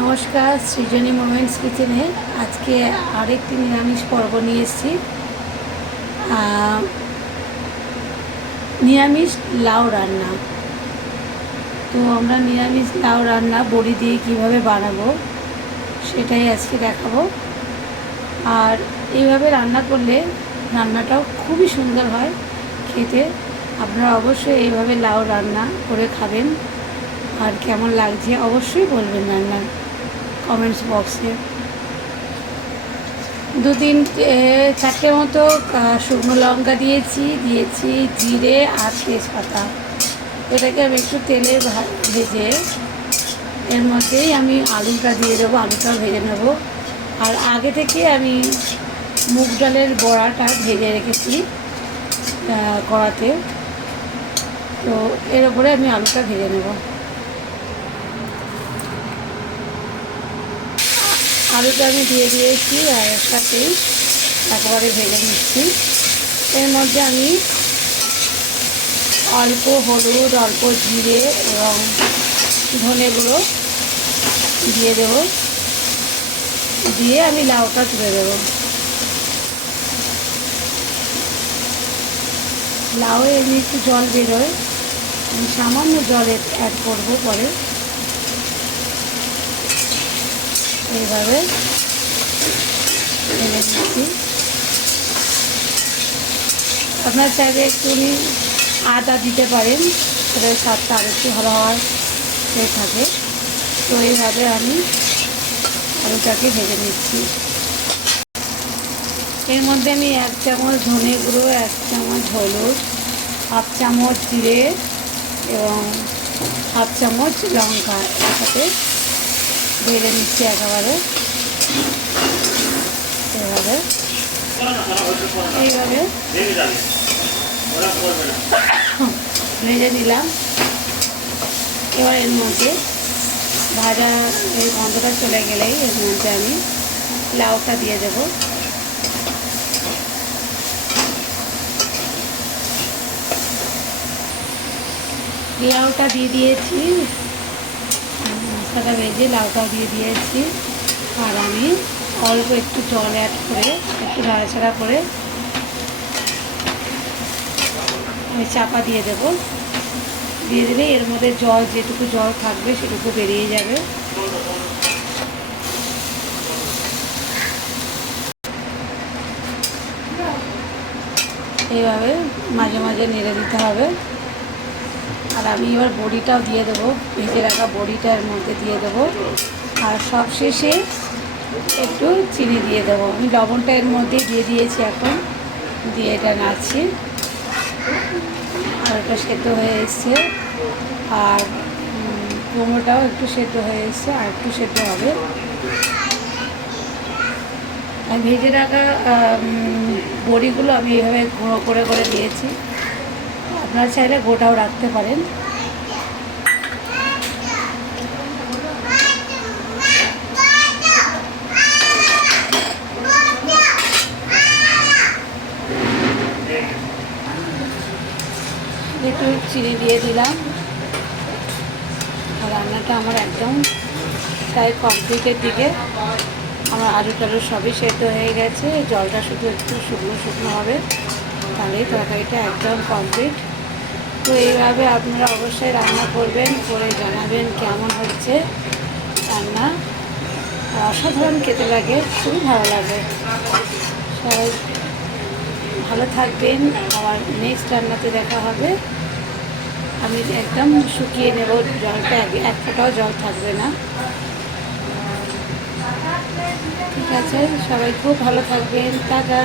নমস্কার, সৃজনী মোমেন্টস কিচেনে আজকে আরেকটি নিরামিষ পর্ব নিয়ে এসেছি। নিরামিষ লাউ রান্না। তো আমরা নিরামিষ লাউ রান্না বড়ি দিয়ে কীভাবে বানাবো সেটাই আজকে দেখাবো। আর এইভাবে রান্না করলে রান্নাটাও খুবই সুন্দর হয় খেতে। আপনারা অবশ্যই এইভাবে লাউ রান্না করে খাবেন, আর কেমন লাগছে অবশ্যই বলবেন রান্নার কমেন্টস বক্সে। চারটে মতো শুকনো লঙ্কা দিয়েছি জিরে আর তেজপাতা। এটাকে আমি একটু তেলে ভেজে এর মধ্যেই আমি আলুটা দিয়ে দেবো, আলুটাও ভেজে নেব। আর আগে থেকে আমি মুগ ডালের বড়াটা ভেজে রেখেছি কড়াতে, তো এর ওপরে আমি আলুটা ভেজে নেব। আলুটা আমি দিয়ে দিয়েছি আর এর সাথেই একবারে ভেজে নিচ্ছি। এর মধ্যে আমি অল্প হলুদ, অল্প জিরে এবং ধনে গুঁড়ো দিয়ে দেবো, দিয়ে আমি লাউটা তুলে দেবো। লাউয়ে এমনি একটু জল বেরোয়, আমি সামান্য জল অ্যাড করবো পরে। এইভাবে ঢেলে নিচ্ছি। আপনার চাইলে একটুখানি আদা দিতে পারেন, তাহলে স্বাদটা আর একটু ভালো হওয়ার হয়ে থাকে। তো এইভাবে আমি আলুটাকে ভেজে নিচ্ছি। এর মধ্যে আমি 1 চামচ ধনে গুঁড়ো, 1 চামচ হলুদ, 1/2 চামচ জিরে এবং 1/2 চামচ লঙ্কা একসাথে ঢেলে নিচ্ছি একেবারে। এইভাবে ভেজে নিলাম। এবার এর মধ্যে ভাজা এই গন্ধটা চলে গেলেই এর মধ্যে আমি লাউটা দিয়ে দেব। লাউটা দিয়ে দিয়েছি, মশলাটা ভেজে লাউটা দিয়ে দিয়েছি। আর আমি অল্প একটু জল অ্যাড করে একটু নাড়াচাড়া করে আমি চাপা দিয়ে দেব। দিয়ে দিলে এর মধ্যে জল, যেটুকু জল থাকবে সেটুকু বেরিয়ে যাবে। এইভাবে মাঝে মাঝে নেড়ে দিতে হবে। আর আমি এবার বড়িটাও দিয়ে দেবো, ভেজে রাখা বড়িটা এর মধ্যে দিয়ে দেবো। আর সব শেষে একটু চিনি দিয়ে দেবো। আমি লবণটা এর মধ্যে দিয়ে দিয়েছি, এখন দিয়ে এটা নাড়ছি। আর এটা সেদ্ধ হয়ে এসছে, আর কুমড়োটাও একটু সেদ্ধ হয়ে এসছে, আর একটু সেদ্ধ হবে। আমি ভেজে রাখা বড়িগুলো আমি এইভাবে গুঁড়ো করে করে দিয়েছি। আপনারা চাইলে গোটাও রাখতে পারেন। একটু চিনি দিয়ে দিলাম। আর রান্নাটা আমার একদম প্রায় কমপ্লিটের দিকে। আমার আলু টালু সবই সেদ্ধ হয়ে গেছে, জলটা শুধু একটু শুকনো শুকনো হবে, তাহলেই তরকারিটা একদম কমপ্লিট। তো এইভাবে আপনারা অবশ্যই রান্না করবেন, করে জানাবেন কেমন হচ্ছে রান্না। অসাধারণ খেতে লাগে, খুবই ভালো লাগে। সবাই ভালো থাকবেন, আবার নেক্সট রান্নাতে দেখা হবে। আমি একদম শুকিয়ে নেব, জলটা এক ফোঁটাও জল থাকবে না। ঠিক আছে, সবাই খুব ভালো থাকবেন, টাটা।